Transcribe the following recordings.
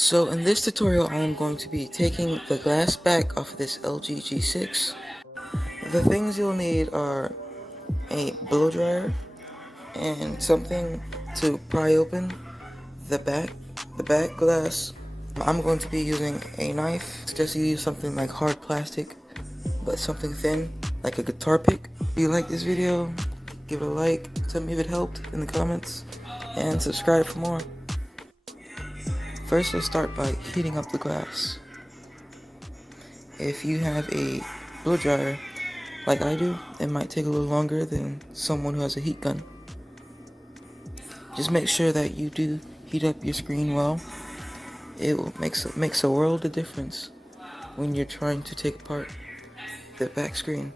So in this tutorial I am going to be taking the glass back off of this LG G6. The things you'll need are a blow dryer and something to pry open the back glass. I'm going to be using a knife. Suggest you use something like hard plastic, but something thin, like a guitar pick. If you like this video, give it a like, tell me if it helped in the comments, and subscribe for more. First, let's start by heating up the glass. If you have a blow dryer, like I do, it might take a little longer than someone who has a heat gun. Just make sure that you do heat up your screen well. It makes a world of difference when you're trying to take apart the back screen.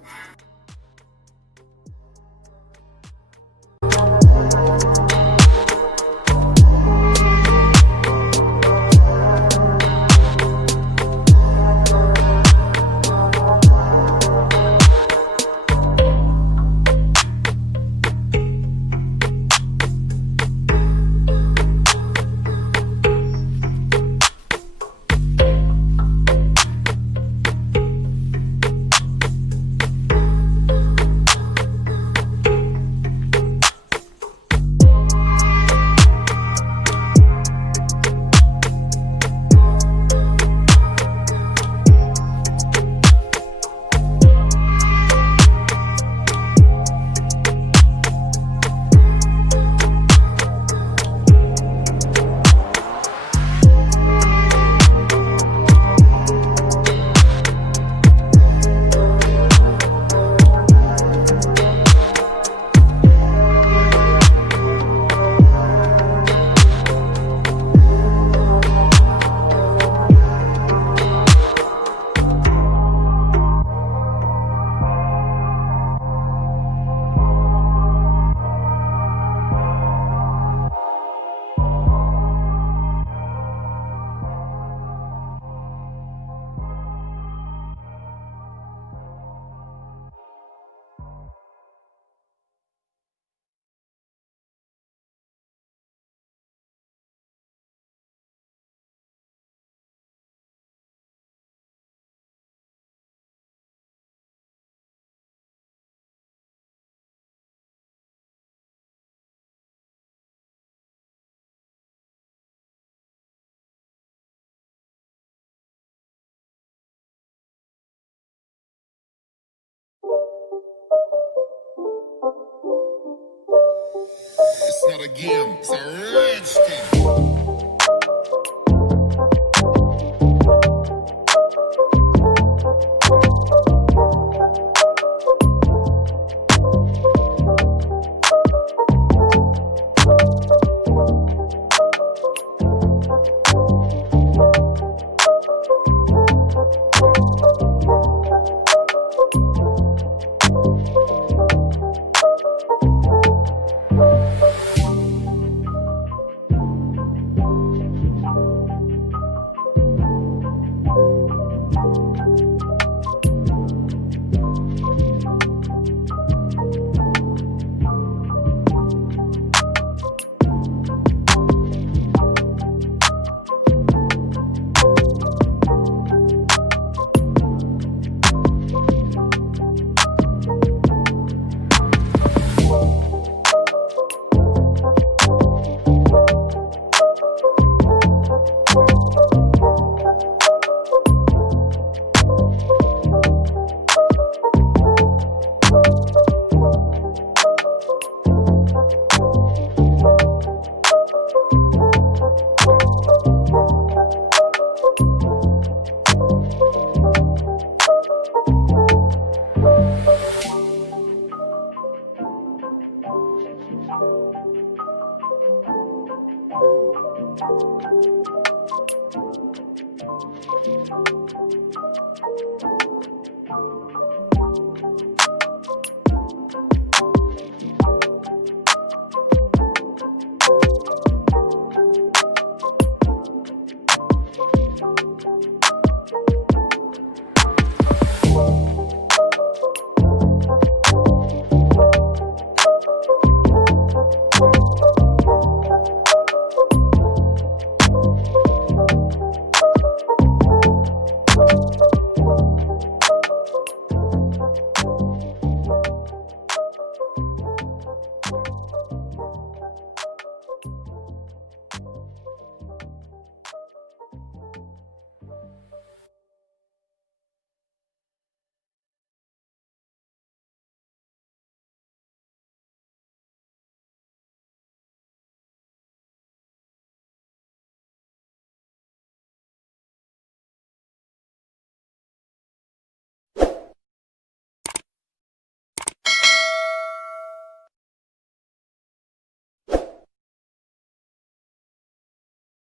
It's not a game, it's a rich thing.